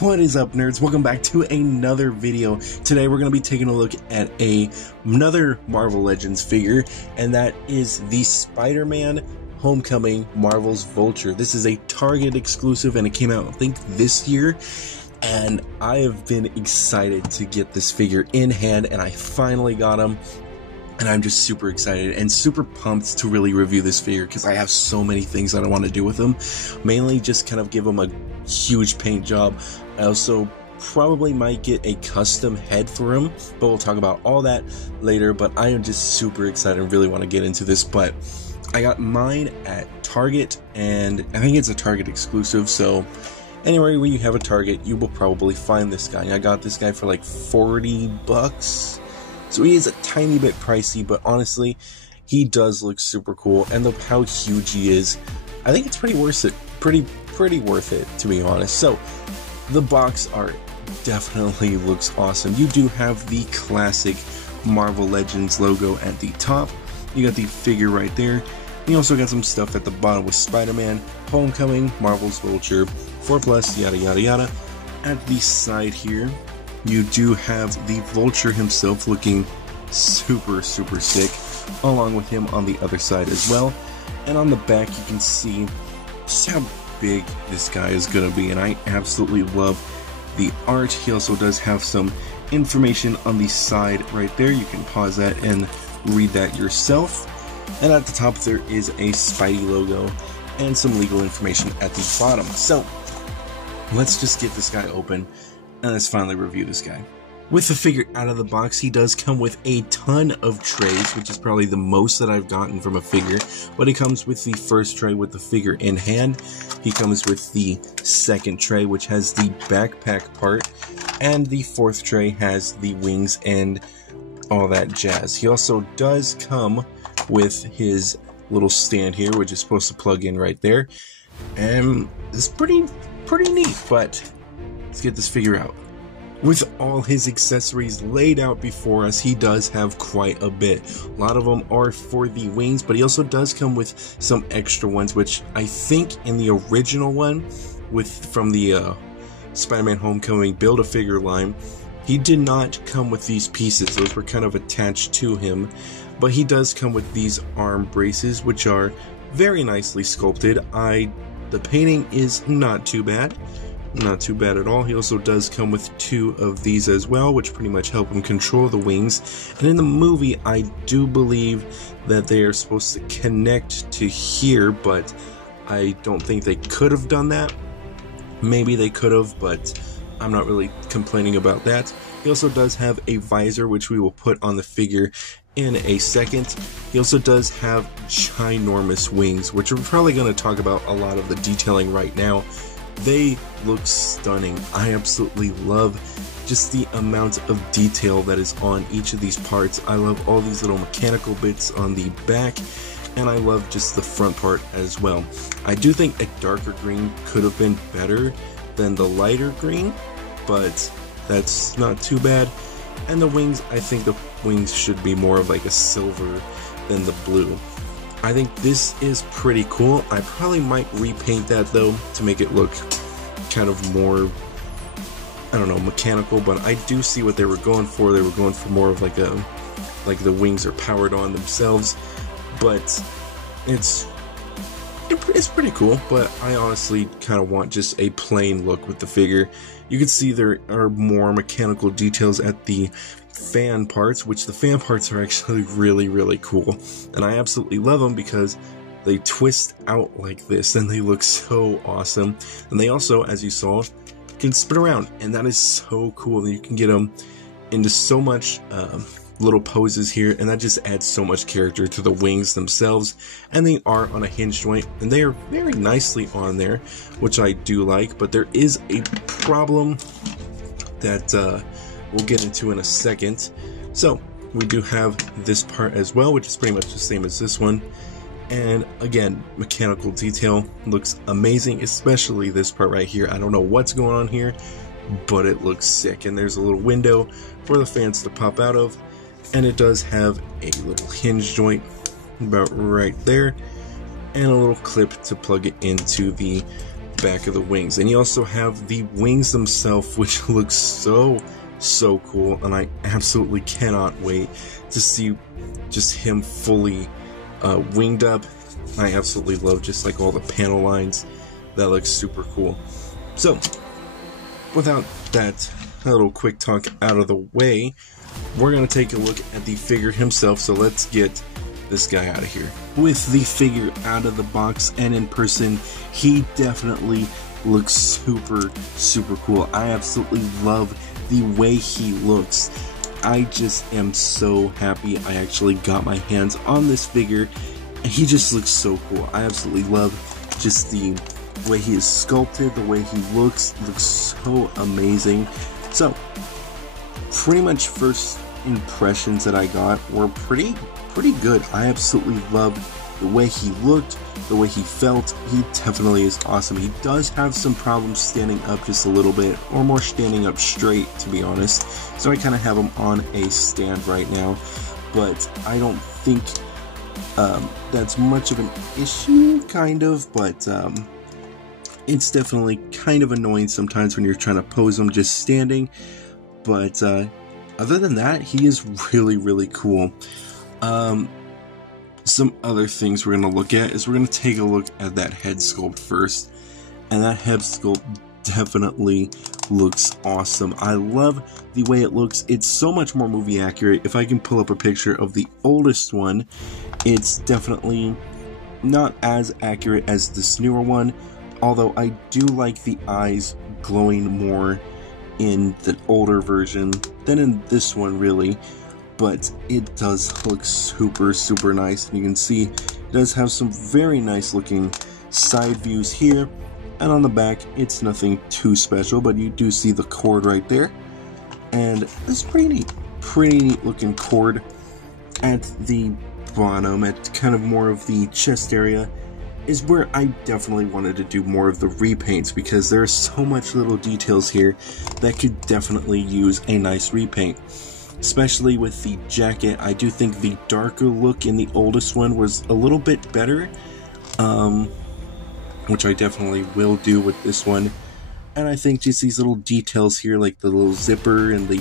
What is up, nerds? Welcome back to another video. Today we're going to be taking a look at another Marvel Legends figure, and that is the Spider-Man Homecoming Marvel's Vulture. This is a Target exclusive, and it came out, I think, this year, and I have been excited to get this figure in hand, and I finally got him. And I'm just super excited and super pumped to really review this figure because I have so many things that I want to do with him. Mainly just kind of give him a huge paint job. I also probably might get a custom head for him, but we'll talk about all that later. But I am just super excited and really want to get into this. But I got mine at Target, and I think it's a Target exclusive. So anywhere where you have a Target, you will probably find this guy. I got this guy for like 40 bucks. So he is a tiny bit pricey, but honestly, he does look super cool, and look how huge he is. I think it's pretty worth it. Pretty worth it, to be honest. So the box art definitely looks awesome. You do have the classic Marvel Legends logo at the top. You got the figure right there. You also got some stuff at the bottom with Spider-Man, Homecoming, Marvel's Vulture, 4+, yada yada yada. At the side here, you do have the Vulture himself looking super sick, along with him on the other side as well. And on the back you can see just how big this guy is going to be, and I absolutely love the art. He also does have some information on the side right there. You can pause that and read that yourself. And at the top there is a Spidey logo and some legal information at the bottom. So let's just get this guy open and let's finally review this guy. With the figure out of the box, he does come with a ton of trays, which is probably the most that I've gotten from a figure. But he comes with the first tray with the figure in hand. He comes with the second tray, which has the backpack part. And the fourth tray has the wings and all that jazz. He also does come with his little stand here, which is supposed to plug in right there. And it's pretty neat, but let's get this figure out. With all his accessories laid out before us, he does have quite a bit. A lot of them are for the wings, but he also does come with some extra ones, which I think in the original one from the Spider-Man Homecoming Build-A-Figure line, he did not come with these pieces. Those were kind of attached to him, but he does come with these arm braces, which are very nicely sculpted. The painting is not too bad. Not too bad at all. He also does come with two of these as well, which pretty much help him control the wings. And in the movie, I do believe that they are supposed to connect to here, but I don't think they could have done that. Maybe they could have, but I'm not really complaining about that. He also does have a visor, which we will put on the figure in a second. He also does have ginormous wings, which we're probably going to talk about a lot of the detailing right now. They look stunning. I absolutely love just the amount of detail that is on each of these parts. I love all these little mechanical bits on the back, and I love just the front part as well. I do think a darker green could have been better than the lighter green, but that's not too bad. And the wings, I think the wings should be more of like a silver than the blue. I think this is pretty cool. I probably might repaint that though to make it look kind of more, I don't know, mechanical, but I do see what they were going for. They were going for more of like the wings are powered on themselves, but it's pretty cool. But I honestly kind of want just a plain look with the figure. You can see there are more mechanical details at the fan parts, which the fan parts are actually really cool, and I absolutely love them because they twist out like this and they look so awesome. And they also, as you saw, can spin around, and that is so cool. You can get them into so much little poses here, and that just adds so much character to the wings themselves. And they are on a hinge joint, and they are very nicely on there, which I do like. But there is a problem that we'll get into in a second. So we do have this part as well, which is pretty much the same as this one. And again, mechanical detail looks amazing, especially this part right here. I don't know what's going on here, but it looks sick. And there's a little window for the fans to pop out of, and it does have a little hinge joint about right there, and a little clip to plug it into the back of the wings. And you also have the wings themselves, which looks so cool, and I absolutely cannot wait to see just him fully winged up. I absolutely love just like all the panel lines. That looks super cool. So without that little quick talk out of the way, we're gonna take a look at the figure himself. So let's get this guy out of here. With the figure out of the box and in person, he definitely looks super cool. I absolutely love the way he looks. I just am so happy I actually got my hands on this figure, and he just looks so cool. I absolutely love just the way he is sculpted, the way he looks so amazing. So pretty much first impressions that I got were pretty good. I absolutely loved the way he looked, the way he felt. He definitely is awesome. He does have some problems standing up just a little bit, or more standing up straight, to be honest. So I kind of have him on a stand right now, but I don't think that's much of an issue, kind of, but it's definitely kind of annoying sometimes when you're trying to pose him just standing. But other than that, he is really cool. Some other things we're going to look at is we're going to take a look at that head sculpt first, and that head sculpt definitely looks awesome. I love the way it looks. It's so much more movie accurate. If I can pull up a picture of the oldest one, it's definitely not as accurate as this newer one, although I do like the eyes glowing more in the older version than in this one, really. But it does look super nice, and you can see it does have some very nice looking side views here, and on the back it's nothing too special, but you do see the cord right there, and it's pretty neat looking cord. At the bottom, at kind of more of the chest area, is where I definitely wanted to do more of the repaints, because there are so much little details here that could definitely use a nice repaint. Especially with the jacket, I do think the darker look in the oldest one was a little bit better, which I definitely will do with this one. And I think just these little details here, like the little zipper and the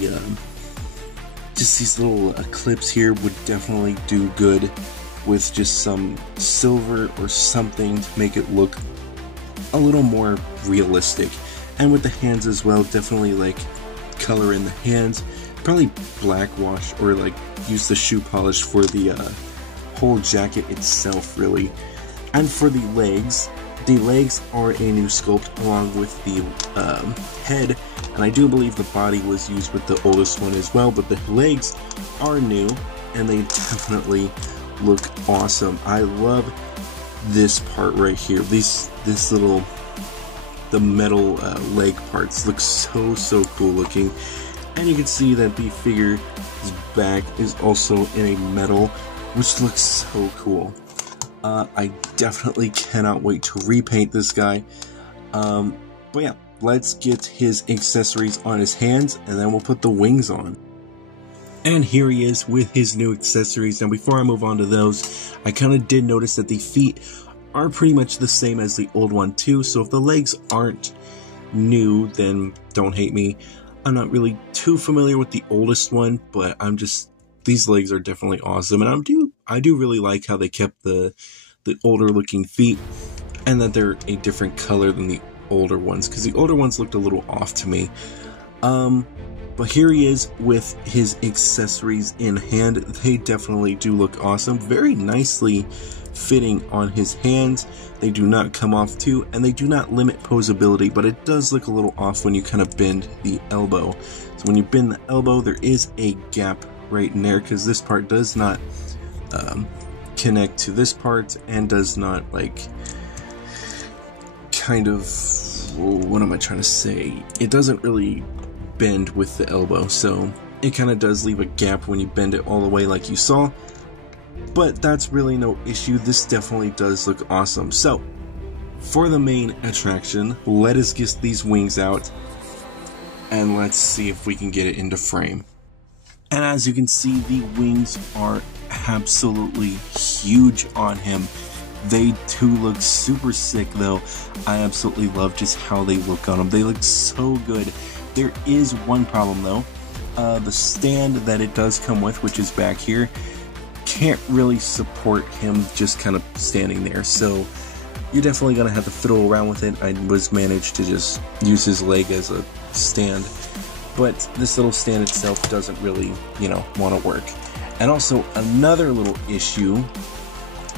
just these little clips here, would definitely do good with just some silver or something to make it look a little more realistic. And with the hands as well, definitely like color in the hands. Probably black wash, or like use the shoe polish for the whole jacket itself, really. And for the legs are a new sculpt along with the head, and I do believe the body was used with the oldest one as well, but the legs are new and they definitely look awesome. I love this part right here. This little, the metal leg parts look so cool looking. And you can see that the figure's back is also in a metal, which looks so cool. I definitely cannot wait to repaint this guy. But yeah, let's get his accessories on his hands, and then we'll put the wings on. And here he is with his new accessories. Now before I move on to those, I kind of did notice that the feet are pretty much the same as the old one too, so if the legs aren't new, then don't hate me. I'm not really too familiar with the oldest one, but these legs are definitely awesome, and I do really like how they kept the older looking feet, and that they're a different color than the older ones, because the older ones looked a little off to me. But here he is with his accessories in hand. They definitely do look awesome, very nicely fitting on his hands. They do not come off too, and they do not limit posability, but it does look a little off when you kind of bend the elbow. So when you bend the elbow, there is a gap right in there, because this part does not connect to this part, and does not, like, kind of, what am I trying to say? It doesn't really bend with the elbow, so it kind of does leave a gap when you bend it all the way like you saw. But that's really no issue. This definitely does look awesome. So for the main attraction, let us get these wings out, and let's see if we can get it into frame. And as you can see, the wings are absolutely huge on him. They do look super sick though. I absolutely love just how they look on them. They look so good. There is one problem though. The stand that it does come with, which is back here, can't really support him just kind of standing there. So you're definitely going to have to fiddle around with it. I was managed to just use his leg as a stand. But this little stand itself doesn't really, want to work. And also another little issue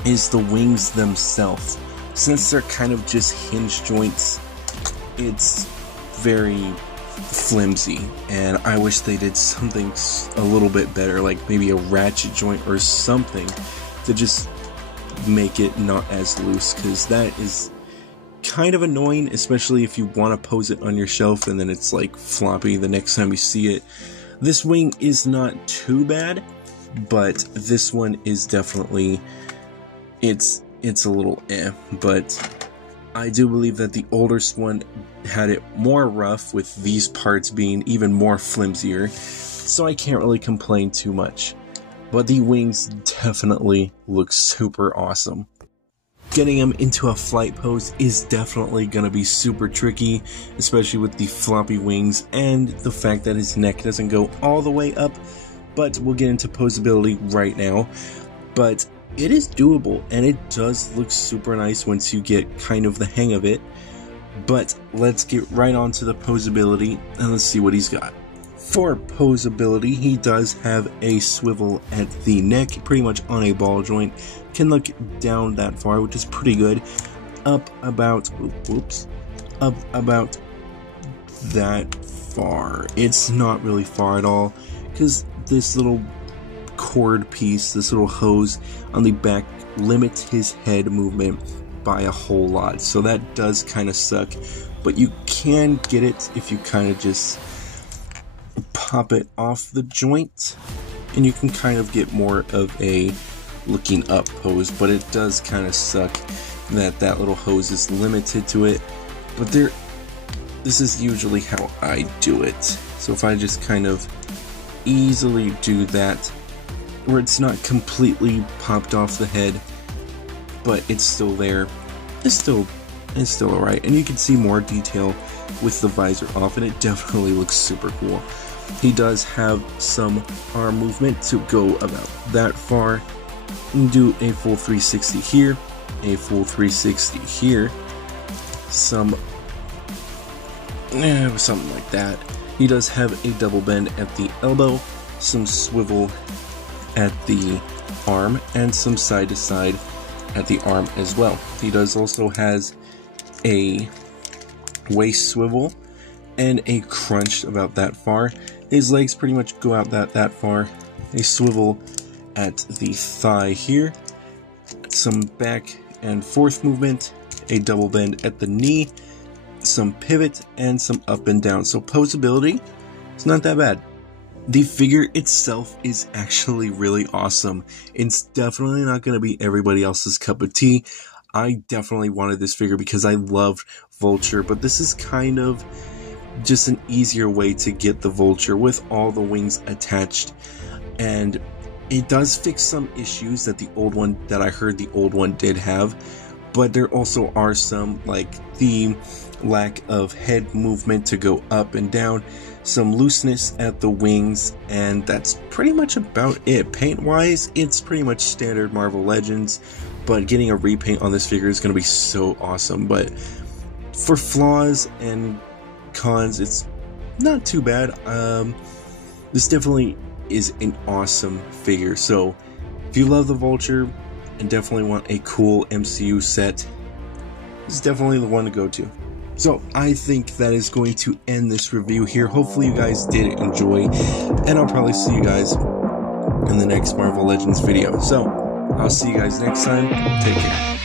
is the wings themselves. Since they're kind of just hinge joints, it's very flimsy, and I wish they did something a little bit better, like maybe a ratchet joint or something to just make it not as loose, because that is kind of annoying, especially if you want to pose it on your shelf and then it's like floppy the next time you see it. This wing is not too bad, but this one is definitely, it's a little but I do believe that the oldest one had it more rough, with these parts being even more flimsier, so I can't really complain too much. But the wings definitely look super awesome. Getting him into a flight pose is definitely going to be super tricky, especially with the floppy wings and the fact that his neck doesn't go all the way up, but we'll get into posability right now. But it is doable, and it does look super nice once you get kind of the hang of it. But let's get right on to the posability, and let's see what he's got. For posability, he does have a swivel at the neck, pretty much on a ball joint. Can look down that far, which is pretty good. Up about, up about that far. It's not really far at all, because this little cord piece, this little hose on the back, limits his head movement by a whole lot, so that does kind of suck. But you can get it if you kind of just pop it off the joint, and you can kind of get more of a looking up pose. But it does kind of suck that that little hose is limited to it. But this is usually how I do it. So if I just kind of easily do that, where it's not completely popped off the head, but it's still there, it's still alright. And you can see more detail with the visor off, and it definitely looks super cool. He does have some arm movement to go about that far, and do a full 360 here, a full 360 here, something like that. He does have a double bend at the elbow, some swivel at the arm, and some side to side at the arm as well. He does also has a waist swivel and a crunch about that far. His legs pretty much go out that far. A swivel at the thigh here, some back and forth movement, a double bend at the knee, some pivot, and some up and down. So posability, it's not that bad. The figure itself is actually really awesome. It's definitely not going to be everybody else's cup of tea. I definitely wanted this figure because I loved Vulture, but this is kind of just an easier way to get the Vulture with all the wings attached. And it does fix some issues that I heard the old one did have, but there also are some, like the lack of head movement to go up and down, some looseness at the wings, and that's pretty much about it. Paint wise, it's pretty much standard Marvel Legends, but getting a repaint on this figure is going to be so awesome. But for flaws and cons, it's not too bad. This definitely is an awesome figure. So if you love the Vulture and definitely want a cool MCU set, this is definitely the one to go to. So I think that is going to end this review here. Hopefully you guys did enjoy, and I'll probably see you guys in the next Marvel Legends video. So I'll see you guys next time. Take care.